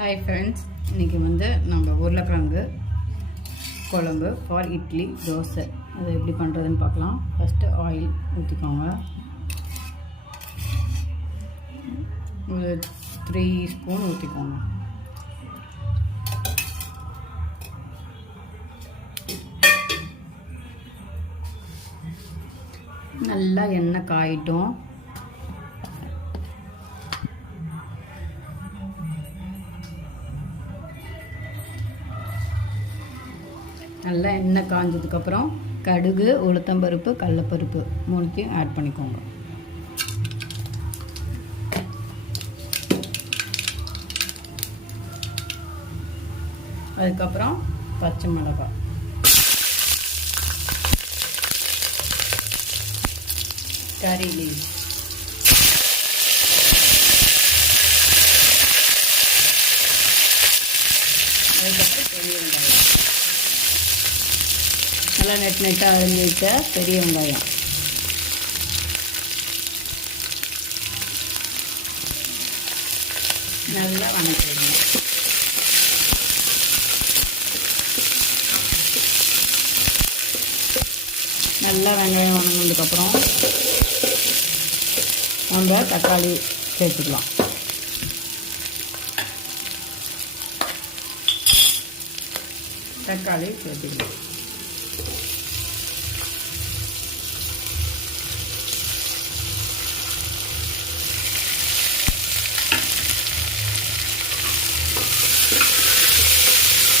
Hi friends, இன்றைக்கி நம்ம உருளைக்கிழங்கு குழம்பு ஃபார் இட்லி தோசை அதை எப்படி பண்ணுறதுன்னு பார்க்கலாம். ஃபஸ்ட்டு ஆயில் ஊற்றிக்கோங்க. ஒரு 3 ஸ்பூன் ஊற்றிக்கோங்க. நல்லா எண்ணெய் காயிட்டும். நல்லா எண்ணெய் காஞ்சதுக்கப்புறம் கடுகு, உளுத்தம்பருப்பு, கடலைப்பருப்பு மூணுத்தையும் ஆட் பண்ணிக்கோங்க. அதுக்கப்புறம் பச்சை மிளகாய், கறி லீவ், அதுக்கப்புறம் பெரிய வெங்காயம், நல்லா நெட்டாக அரிஞ்சு வச்ச பெரிய வெங்காயம், நல்லா வணக்கிடுங்க. நல்லா வெங்காயம் வணங்கினதுக்கப்புறம் நம்ம தக்காளி சேர்த்துக்கலாம். தக்காளி சேர்த்துக்கலாம்.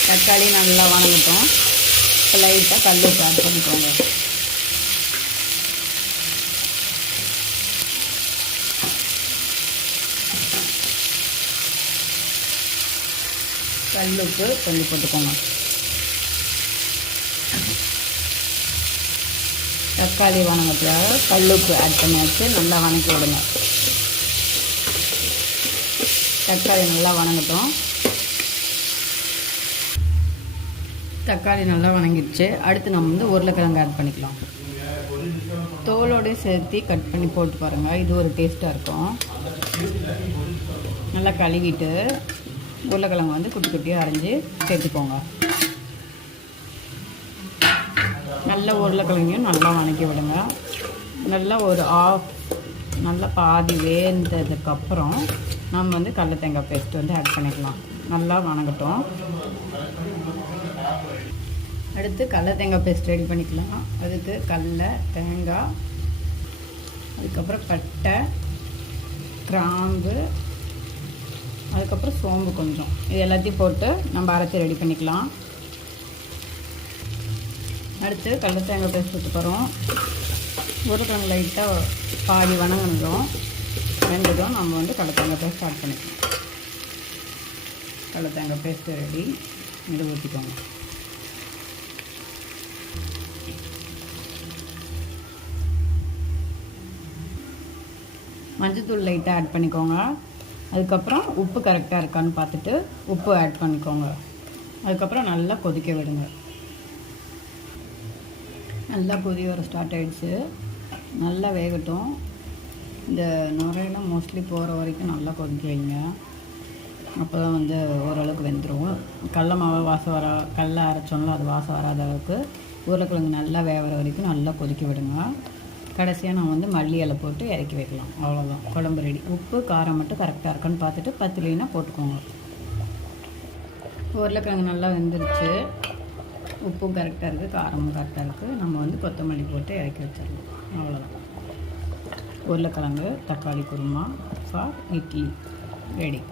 தக்காளி நல்லா வணங்கட்டும். இப்போ லைட்டாக கல் உப்பு ஆட் பண்ணிக்கோங்க. கல் உப்பு கொஞ்சம் போட்டுக்கோங்க. தக்காளி வணங்கத்துக்காக கல் உப்பு ஆட் பண்ணியாச்சு. நல்லா வணக்கி விடுங்க. தக்காளி நல்லா வணங்கட்டும். தக்காளி நல்லா வணங்கிடுச்சு. அடுத்து நம்ம உருளைக்கிழங்கு ஆட் பண்ணிக்கலாம். தோலோடையும் சேர்த்து கட் பண்ணி போட்டு பாருங்கள், இது ஒரு டேஸ்ட்டாக இருக்கும். நல்லா கழுவிட்டு உருளைக்கிழங்கு குட்டி குட்டியாக அரைஞ்சி சேர்த்துக்கோங்க. நல்லா உருளைக்கிழங்கையும் நல்லா வணக்கி விடுங்க. நல்லா ஒரு நல்லா பாதி வேந்ததுக்கப்புறம் நம்ம கடலை தேங்காய் பேஸ்ட் ஆட் பண்ணிக்கலாம். நல்லா வணங்கட்டும். அடுத்து கடலை தேங்காய் பேஸ்ட் ரெடி பண்ணிக்கலாம். அதுக்கு கடலை தேங்காய், அதுக்கப்புறம் பட்டை, கிராம்பு, அதுக்கப்புறம் சோம்பு கொஞ்சம், இது எல்லாத்தையும் போட்டு நம்ம அரைச்சி ரெடி பண்ணிக்கலாம். அடுத்து கடலை தேங்காய் பேஸ்ட் ஊற்ற போகிறோம். உருளைக்கிழங்கு லைட்டாக பாதி வணங்கினதும் வெந்ததும் நம்ம கடலை தேங்காய் பேஸ்ட் ஆட் பண்ணிக்கலாம். கடலை தேங்காய் பேஸ்ட்டு ரெடி. இது ஊற்றிக்கோங்க. மஞ்சத்தூள் லைட்டாக ஆட் பண்ணிக்கோங்க. அதுக்கப்புறம் உப்பு கரெக்டாக இருக்கான்னு பார்த்துட்டு உப்பு ஆட் பண்ணிக்கோங்க. அதுக்கப்புறம் நல்லா கொதிக்க விடுங்க. நல்லா கொதி வர ஸ்டார்ட் ஆகிடுச்சு. நல்லா வேகட்டும். இந்த நுரையெல்லாம் மோஸ்ட்லி போகிற வரைக்கும் நல்லா கொதிக்க வைங்க. அப்போ தான் ஓரளவுக்கு வெந்துடும். கடல மாவை வாசம் வர, கடல அரைச்சோம்ல அது வாசம் வராத அளவுக்கு உருளைக்கிழங்கு நல்லா வேகிற வரைக்கும் நல்லா கொதிக்க விடுங்க. கடைசியாக நான் மல்லி இலை போட்டு இறக்கி வைக்கலாம். அவ்வளோதான், குழம்பு ரெடி. உப்பு காரம் மட்டும் கரெக்டாக இருக்கான்னு பார்த்துட்டு பத்துலைனா போட்டுக்கோங்க. உருளைக்கிழங்கு நல்லா வெந்துருச்சு. உப்பும் கரெக்டாக இருக்குது, காரமும் கரெக்டாக இருக்குது. நம்ம கொத்தமல்லி போட்டு இறக்கி வச்சிடலாம். அவ்வளோதான், உருளைக்கிழங்கு தக்காளி குருமா ஃபார் இட்லி ரெடி.